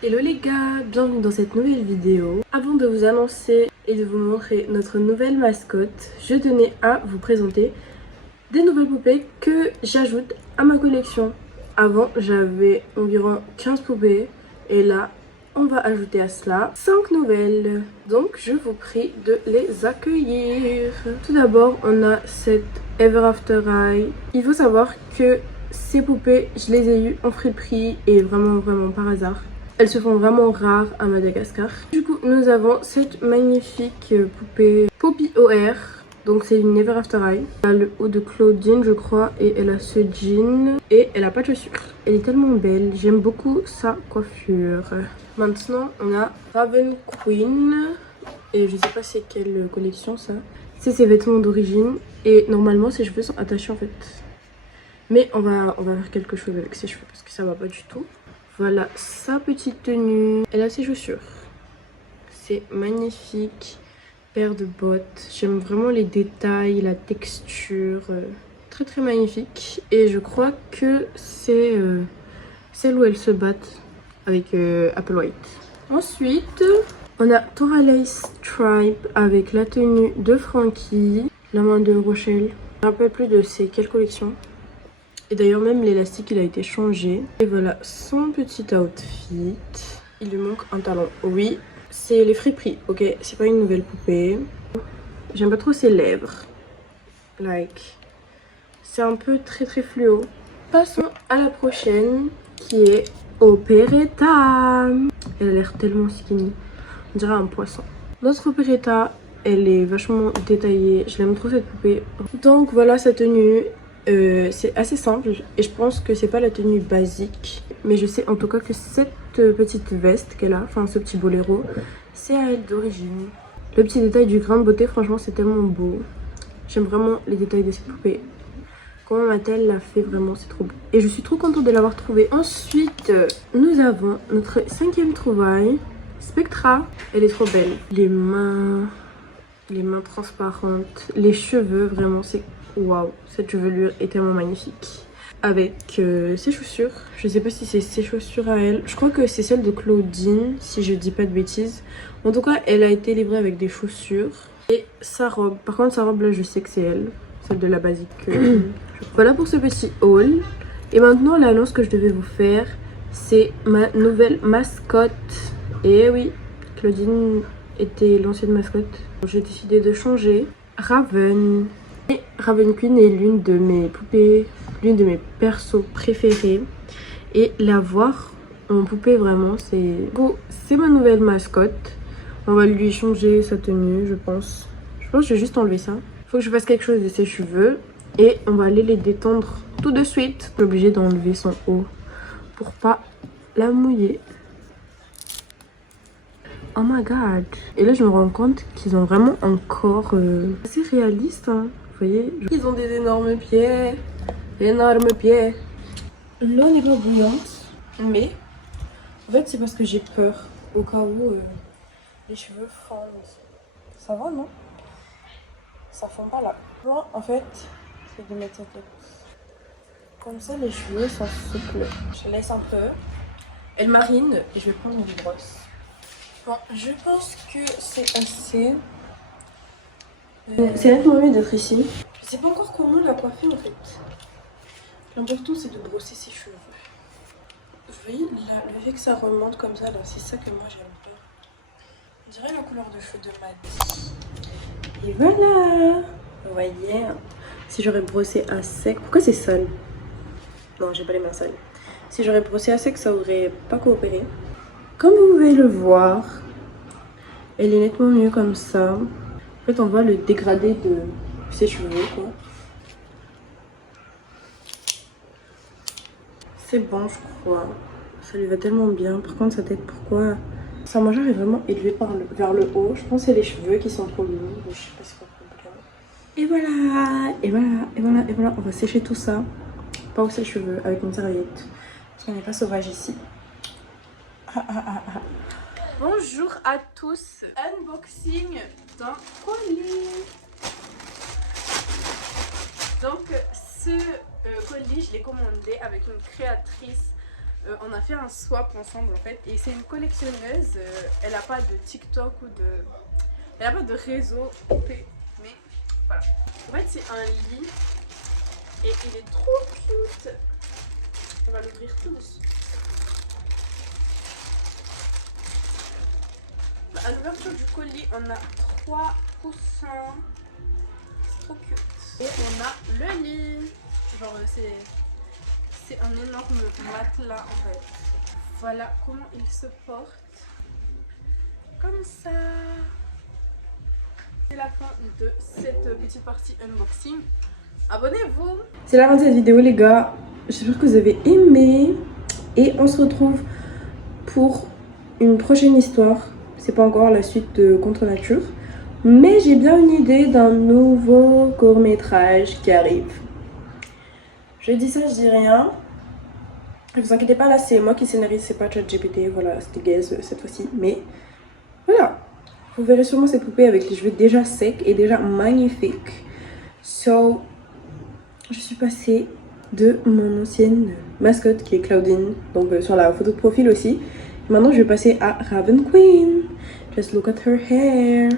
Hello les gars, bienvenue dans cette nouvelle vidéo. Avant de vous annoncer et de vous montrer notre nouvelle mascotte, je tenais à vous présenter des nouvelles poupées que j'ajoute à ma collection. Avant, j'avais environ 15 poupées et là, on va ajouter à cela 5 nouvelles. Donc, je vous prie de les accueillir. Tout d'abord, on a cette Ever After Eye. Il faut savoir que ces poupées, je les ai eues en friperie et vraiment par hasard. Elles se font vraiment rares à Madagascar. Du coup, nous avons cette magnifique poupée Poppy OR. Donc c'est une Ever After Eye. Elle a le haut de Claudine, je crois, et elle a ce jean. Et elle a pas de chaussures. Elle est tellement belle, j'aime beaucoup sa coiffure. Maintenant, on a Raven Queen. Et je sais pas c'est quelle collection ça. C'est ses vêtements d'origine. Et normalement, ses cheveux sont attachés en fait. Mais on va faire quelque chose avec ses cheveux parce que ça va pas du tout. Voilà sa petite tenue. Elle a ses chaussures. C'est magnifique. Paire de bottes. J'aime vraiment les détails, la texture. Très magnifique. Et je crois que c'est celle où elles se battent avec Apple White. Ensuite, on a Toralei Stripe avec la tenue de Frankie. La main de Rochelle. Je me rappelle plus de c'est quelle collection. Et d'ailleurs même l'élastique il a été changé. Et voilà son petit outfit. Il lui manque un talon. Oui, c'est les friperies, ok? C'est pas une nouvelle poupée. J'aime pas trop ses lèvres. Like, c'est un peu très fluo. Passons à la prochaine qui est Operetta. Elle a l'air tellement skinny. On dirait un poisson. Notre Operetta, elle est vachement détaillée. Je l'aime trop cette poupée. Donc voilà sa tenue. C'est assez simple et je pense que c'est pas la tenue basique, mais je sais en tout cas que cette petite veste qu'elle a, enfin ce petit boléro, c'est à elle d'origine. Le petit détail du grain de beauté, franchement c'est tellement beau. J'aime vraiment les détails de cette poupée. Comment Mattel l'a fait, vraiment c'est trop beau. Et je suis trop contente de l'avoir trouvée. Ensuite nous avons notre 5e trouvaille, Spectra. Elle est trop belle. Les mains transparentes, les cheveux, vraiment c'est waouh, cette chevelure est tellement magnifique. Avec ses chaussures, je sais pas si c'est ses chaussures à elle, je crois que c'est celle de Claudine si je dis pas de bêtises. En tout cas elle a été livrée avec des chaussures et sa robe. Par contre sa robe là je sais que c'est elle, celle de la basique. Voilà pour ce petit haul. Et maintenant l'annonce que je devais vous faire, c'est ma nouvelle mascotte. Et oui, Claudine était l'ancienne mascotte. J'ai décidé de changer. Raven. Et Raven Queen est l'une de mes poupées, l'une de mes persos préférés. Et la voir en poupée vraiment, c'est ma nouvelle mascotte. On va lui changer sa tenue, je pense. Je pense que je vais juste enlever ça. Faut que je fasse quelque chose de ses cheveux. Et on va aller les détendre tout de suite. Je suis obligée d'enlever son haut pour pas la mouiller. Oh my god. Et là je me rends compte qu'ils ont vraiment un corps assez réaliste hein. Vous voyez, ils ont des énormes pieds. Énormes pieds. L'eau n'est pas bouillante. Mais en fait c'est parce que j'ai peur. Au cas où les cheveux fondent. Ça va non? Ça fond pas là. Bon, en fait c'est de mettre ça comme ça les cheveux sont souples. Je laisse un peu. Elle marine et je vais prendre une brosse. Bon, je pense que c'est assez. C'est nettement mieux d'être ici. Je sais pas encore comment la coiffer en fait. L'important c'est de brosser ses cheveux. Vous voyez, là, le fait que ça remonte comme ça, là, c'est ça que moi j'aime pas. On dirait la couleur de cheveux de Maddy. Et voilà. Vous voyez, si j'aurais brossé à sec. Pourquoi c'est sale? Non, j'ai pas les mains sales. Si j'aurais brossé à sec, ça aurait pas coopéré. Comme vous pouvez le voir, elle est nettement mieux comme ça. En fait, on voit le dégradé de ses cheveux, quoi. C'est bon, je crois. Ça lui va tellement bien. Par contre, sa tête, pourquoi? Sa mâchoire est vraiment élevée vers le haut. Je pense que c'est les cheveux qui sont trop lourds. Je sais pas c'est quoi le problème. Et voilà. On va sécher tout ça. Pas aux sèche-cheveux avec une serviette. Parce qu'on n'est pas sauvage ici. Bonjour à tous, unboxing d'un colis. Donc ce colis je l'ai commandé avec une créatrice on a fait un swap ensemble en fait. Et c'est une collectionneuse. Elle a pas de TikTok ou de... Elle a pas de réseau. Mais voilà. En fait c'est un lit. Et il est trop cute. On va l'ouvrir tout de suite. À l'ouverture du colis, on a 3 coussins. C'est trop cute. Et on a le lit. Genre c'est un énorme matelas en fait. Voilà comment il se porte. Comme ça. C'est la fin de cette petite partie unboxing. Abonnez-vous. C'est la fin de cette vidéo les gars. J'espère que vous avez aimé. Et on se retrouve pour une prochaine histoire. C'est pas encore la suite de Contre Nature. Mais j'ai bien une idée d'un nouveau court-métrage qui arrive. Je dis ça, je dis rien. Ne vous inquiétez pas, là c'est moi qui scénarise, c'est pas ChatGPT. Voilà, c'était gaze cette fois-ci. Mais voilà. Vous verrez sûrement cette poupée avec les cheveux déjà secs et déjà magnifiques. So, je suis passée de mon ancienne mascotte qui est Claudine, donc sur la photo de profil aussi. Maintenant je vais passer à Raven Queen. Just look at her hair.